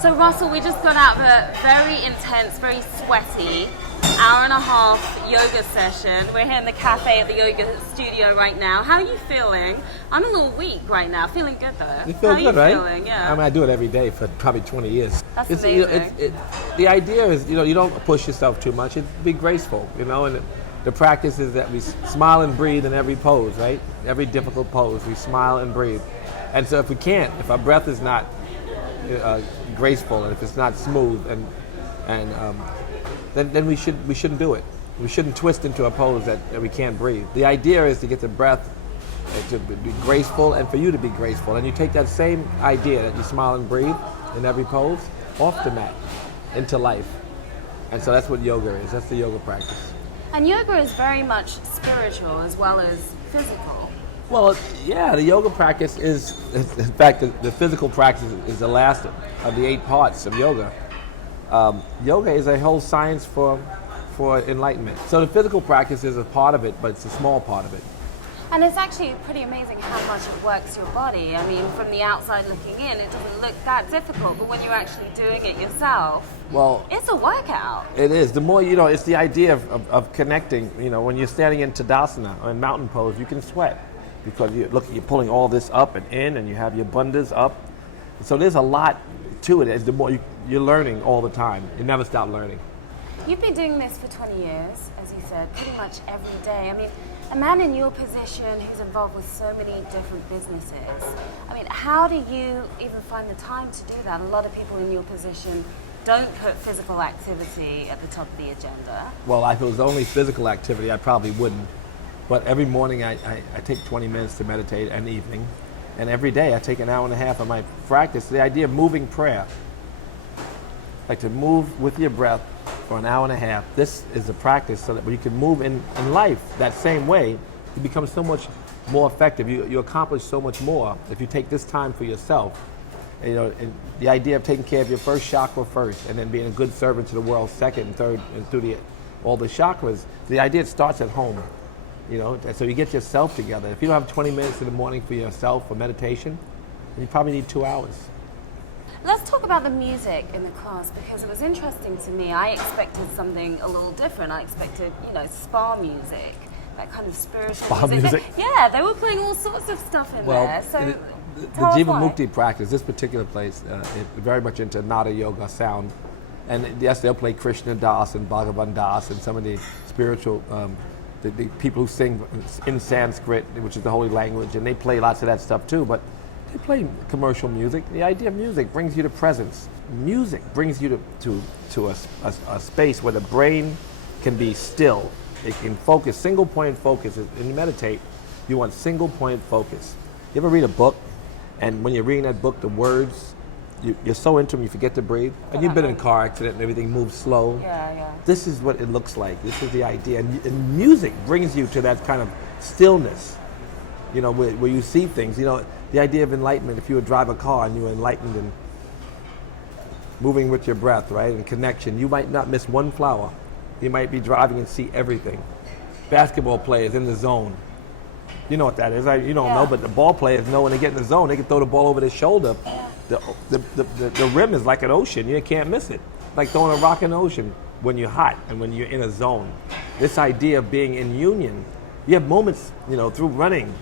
So Russell, we just got out of a very intense, very sweaty hour and a half yoga session. We're here in the cafe at the yoga studio right now. How are you feeling? I'm a little weak right now. Feeling good though. You feel How good, are you right? feeling? Yeah. I mean, I do it every day for probably 20 years. That's It's, amazing. the idea is, you don't push yourself too much. Be graceful, and the practice is that we smile and breathe in every pose, right? Every difficult pose, we smile and breathe. And so if our breath is not graceful, and if it's not smooth, then we shouldn't do it. We shouldn't twist into a pose that we can't breathe. The idea is to get the breath to be graceful and for you to be graceful. And you take that same idea that you smile and breathe in every pose off the mat into life. And so that's what yoga is. That's the yoga practice. And yoga is very much spiritual as well as physical. Well, yeah, the yoga practice is, in fact, the physical practice is the last of the 8 parts of yoga. Yoga is a whole science for enlightenment. So the physical practice is a part of it, but it's a small part of it. And it's actually pretty amazing how much it works your body. I mean, from the outside looking in, it doesn't look that difficult, but when you're actually doing it yourself, it's a workout. It is. The more, it's the idea of connecting. When you're standing in Tadasana or in mountain pose, you can sweat because you're pulling all this up and in, and you have your bandhas up. So there's a lot to it. As the more you're learning all the time, you never stop learning. You've been doing this for 20 years, as you said, pretty much every day. I mean, a man in your position who's involved with so many different businesses, I mean, how do you even find the time to do that? A lot of people in your position don't put physical activity at the top of the agenda. Well, if it was only physical activity, I probably wouldn't. But every morning I take 20 minutes to meditate, and evening. And every day I take an hour and a half of my practice. The idea of moving prayer, like to move with your breath for an hour and a half. This is a practice so that when you can move in life that same way, you become so much more effective. You accomplish so much more if you take this time for yourself. And the idea of taking care of your first chakra first, and then being a good servant to the world second and third, and through all the chakras. The idea starts at home. So you get yourself together. If you don't have 20 minutes in the morning for yourself for meditation, then you probably need 2 hours. Let's talk about the music in the class, because it was interesting to me. I expected something a little different. I expected, spa music, that kind of spiritual spa music. Yeah, they were playing all sorts of stuff in there. So the Jivamukti practice, this particular place, is very much into Nada yoga sound. And yes, they'll play Krishna Das and Bhagavan Das and some of the spiritual the people who sing in Sanskrit, which is the holy language, and they play lots of that stuff too, but they play commercial music. The idea of music brings you to presence. Music brings you to a space where the brain can be still. It can focus, single point focus. When you meditate, you want single point focus. You ever read a book, and when you're reading that book, the words, you're so into them you forget to breathe? And you've been in a car accident and everything moves slow. Yeah. This is what it looks like. This is the idea. And music brings you to that kind of stillness, where you see things. The idea of enlightenment, if you would drive a car and you were enlightened and moving with your breath, right, and connection, you might not miss one flower. You might be driving and see everything. Basketball players in the zone. You know what that is. You don't know, but the ball players know when they get in the zone, they can throw the ball over their shoulder. The rim is like an ocean. You can't miss it. Like throwing a rock in the ocean when you're hot and when you're in a zone. This idea of being in union. You have moments, through running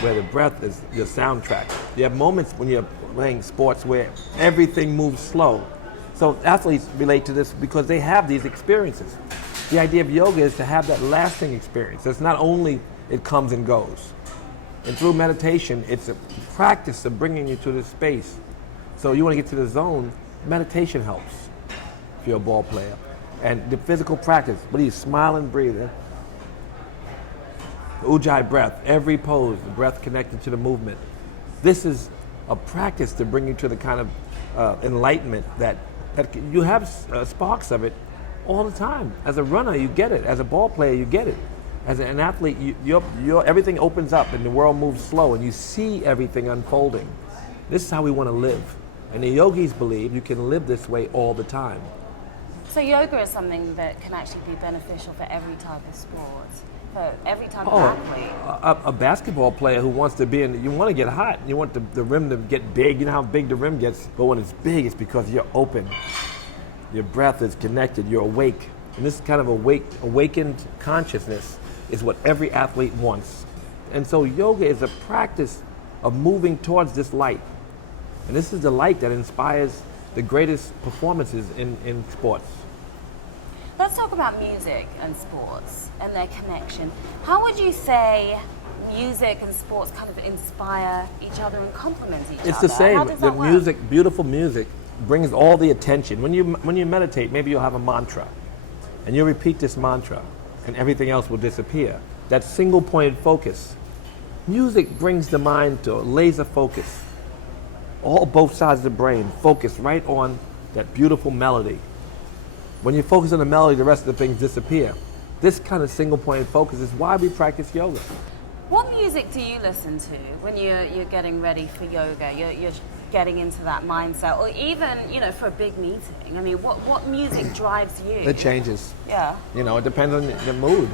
where the breath is your soundtrack. You have moments when you're playing sports where everything moves slow. So athletes relate to this because they have these experiences. The idea of yoga is to have that lasting experience. It's not only it comes and goes. And through meditation, it's a practice of bringing you to this space. So you want to get to the zone, meditation helps if you're a ball player. And the physical practice, what do you smile and breathe? Ujjayi breath, every pose, the breath connected to the movement. This is a practice to bring you to the kind of enlightenment that you have sparks of it all the time. As a runner, you get it. As a ball player, you get it. As an athlete, everything opens up and the world moves slow and you see everything unfolding. This is how we want to live. And the yogis believe you can live this way all the time. So yoga is something that can actually be beneficial for every type of sport. for every type of Oh, athlete. a basketball player who wants to be in, you want to get hot. You want the rim to get big. You know how big the rim gets, but when it's big, it's because you're open. Your breath is connected. You're awake, and this kind of awakened consciousness is what every athlete wants. And so, yoga is a practice of moving towards this light, and this is the light that inspires the greatest performances in sports. Let's talk about music and sports and their connection. How would you say music and sports kind of inspire each other and complement each other? It's the same. How does The that work? music, beautiful music, brings all the attention. When you meditate, maybe you'll have a mantra, and you'll repeat this mantra, and everything else will disappear. That single-pointed focus. Music brings the mind to a laser focus. Both sides of the brain focus right on that beautiful melody. When you focus on the melody, the rest of the things disappear. This kind of single-pointed focus is why we practice yoga. What music do you listen to when you're getting ready for yoga? You're getting into that mindset, or even for a big meeting. I mean, what music drives you? It changes. Yeah. It depends on the mood.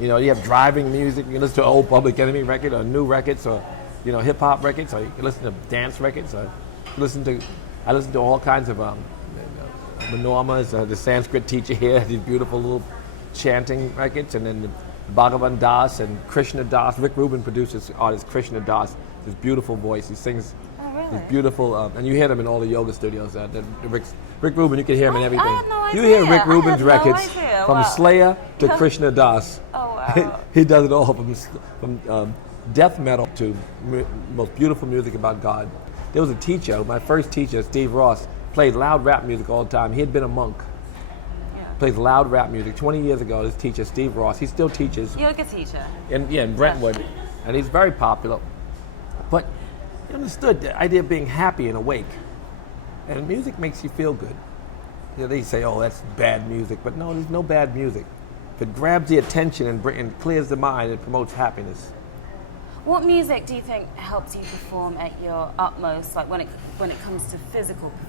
You have driving music. You can listen to an old Public Enemy record, or new records, or hip hop records, or you can listen to dance records. Or I listen to all kinds of Manorma is the Sanskrit teacher here. These beautiful little chanting records, and then the Bhagavan Das and Krishna Das. Rick Rubin produces artist Krishna Das. His beautiful voice. He sings these beautiful, and you hear them in all the yoga studios. Rick Rubin, you can hear him in everything. I had no idea. You hear Rick Rubin's records idea. from Wow. Slayer to Krishna Das. Oh wow. He does it all from death metal to most beautiful music about God. There was a teacher, my first teacher, Steve Ross, played loud rap music all the time. He had been a monk. Yeah. Plays loud rap music. 20 years ago, this teacher, Steve Ross, he still teaches Yoga teacher. in Brentwood, and he's very popular. But he understood the idea of being happy and awake. And music makes you feel good. They say, oh, that's bad music. But no, there's no bad music. If it grabs the attention and clears the mind, it promotes happiness. What music do you think helps you perform at your utmost, like when it comes to physical performance?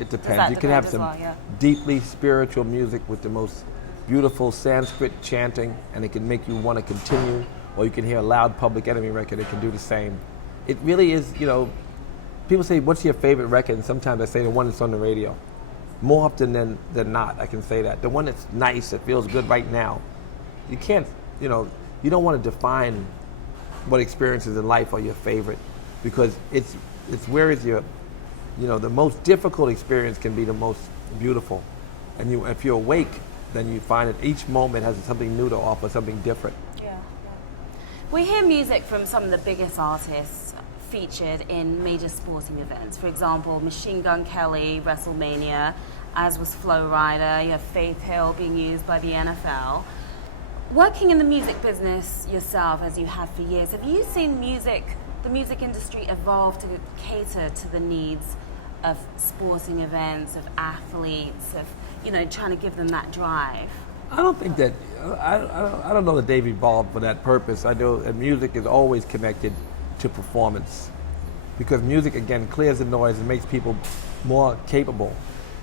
It depends. that You can have depend as some well, yeah? deeply spiritual music with the most beautiful Sanskrit chanting, and it can make you want to continue. Or you can hear a loud Public Enemy record, it can do the same. It really is, people say, what's your favorite record? And sometimes I say the one that's on the radio. More often than not, I can say that. The one that's nice, that feels good right now. You can't, you don't want to define what experiences in life are your favorite, because it's where is your, the most difficult experience can be the most beautiful. And if you're awake, then you find that each moment has something new to offer, something different. Yeah. We hear music from some of the biggest artists featured in major sporting events. For example, Machine Gun Kelly, WrestleMania, as was Flo Rida. You have Faith Hill being used by the NFL. Working in the music business yourself, as you have for years, have you seen the music industry evolve to cater to the needs of sporting events, of athletes, of trying to give them that drive? I don't think that, I don't know that they've evolved for that purpose. I know that music is always connected to performance, because music, again, clears the noise and makes people more capable.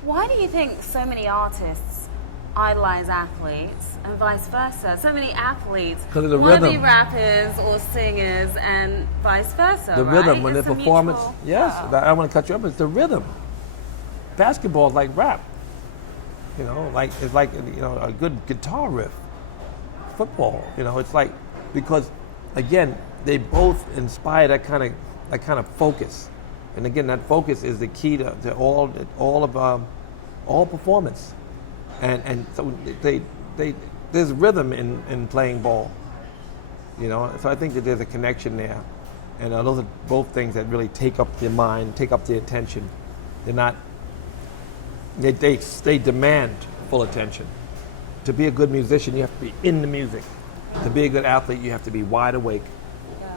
Why do you think so many artists idolize athletes and vice versa? So many athletes Because of the want to be rhythm. rappers or singers and vice versa, The right? rhythm, when It's the a performance, mutual- yes, Yeah. I want to cut you up, it's the rhythm. Basketball is like rap. It's like a good guitar riff. Football, it's like, because again, they both inspire that kind of focus, and again, that focus is the key to all performance, and so there's rhythm in playing ball, So I think that there's a connection there, and those are both things that really take up the mind, take up the attention. They're not. They demand full attention. To be a good musician, you have to be in the music. To be a good athlete, you have to be wide awake. Yeah.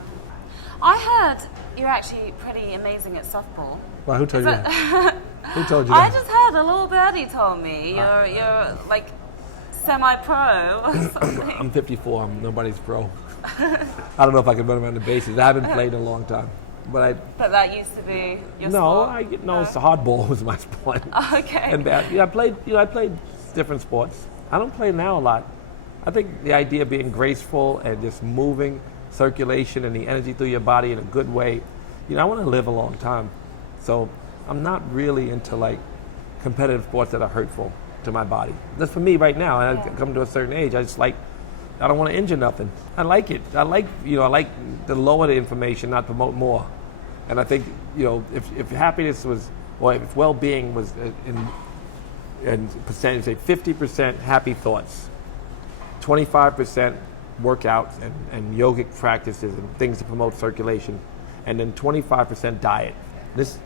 I heard you're actually pretty amazing at softball. Well, who told you that? Who told you I that? just heard a little birdie told me you're like semi-pro or something. I'm 54. I'm nobody's pro. I don't know if I can run around the bases. I haven't played in a long time. But that used to be your no, sport? it's hardball was my sport. Okay. And I played different sports. I don't play now a lot. I think the idea of being graceful and just moving circulation and the energy through your body in a good way, I want to live a long time. So I'm not really into like competitive sports that are hurtful to my body. That's for me right now. And I come to a certain age, I don't want to injure nothing. I like it. I like to lower the information, not promote more. And I think, if happiness was, or if well-being was in percentage, say 50% happy thoughts, 25% workouts and yogic practices and things to promote circulation, and then 25% diet. This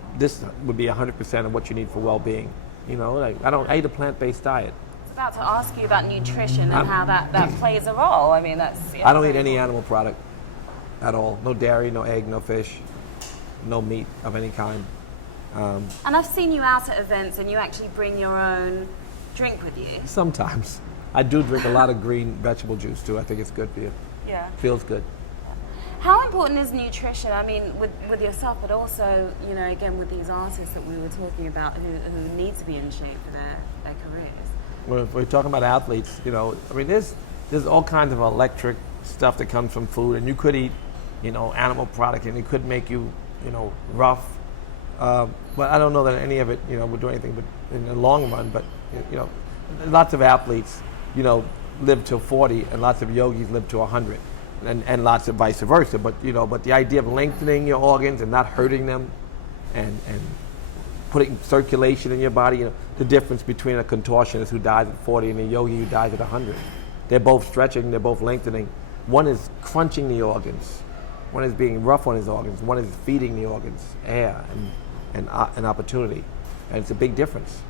would be 100% of what you need for well-being. I eat a plant-based diet. I was about to ask you about nutrition and how that plays a role. I mean, I don't eat any animal product at all. No dairy, no egg, no fish, no meat of any kind. And I've seen you out at events and you actually bring your own drink with you. Sometimes. I do drink a lot of green vegetable juice too. I think it's good for you. Yeah. Feels good. How important is nutrition? I mean, with yourself, but also, again, with these artists that we were talking about who need to be in shape for their careers. Well, if we're talking about athletes, there's all kinds of electric stuff that comes from food, and you could eat, animal product, and it could make you, rough. But I don't know that any of it, would do anything but in the long run. But, lots of athletes, live till 40, and lots of yogis live to 100. And lots of vice versa, but the idea of lengthening your organs and not hurting them, and putting circulation in your body, the difference between a contortionist who dies at 40 and a yogi who dies at 100. They're both stretching, they're both lengthening. One is crunching the organs, one is being rough on his organs, one is feeding the organs air and opportunity, and it's a big difference.